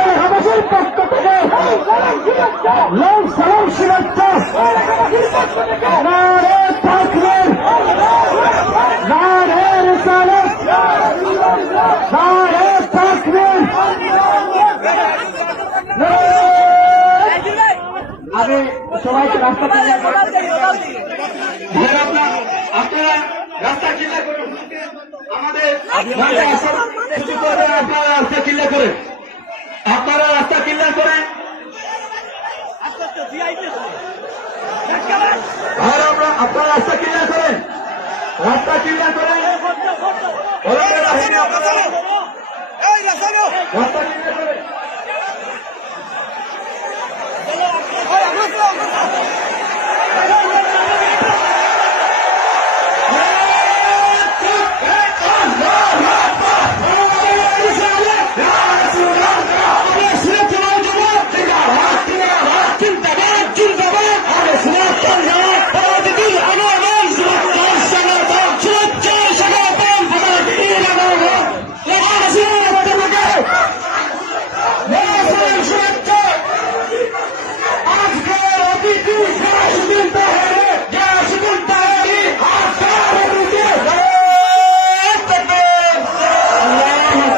এলাকাবাসীর পক্ষ থেকে লোক সালাম শুভেচ্ছা নারে তাকবীর নারে রিসালাত নারে তাকবীর। আমি সবাইকে রাস্তা ক্লিয়ার করুন, আপনারা রাস্তা ক্লিয়ার করুন, আমাদের আপনারা রাস্তা ক্লিয়ার করেন, আপনারা রাস্তা ক্লিয়ার করেন। আপনারা রাস্তা ক্লিয়ার করেন, রাস্তা ক্লিয়ার করেন, রাস্তা ক্লিয়ার করেন।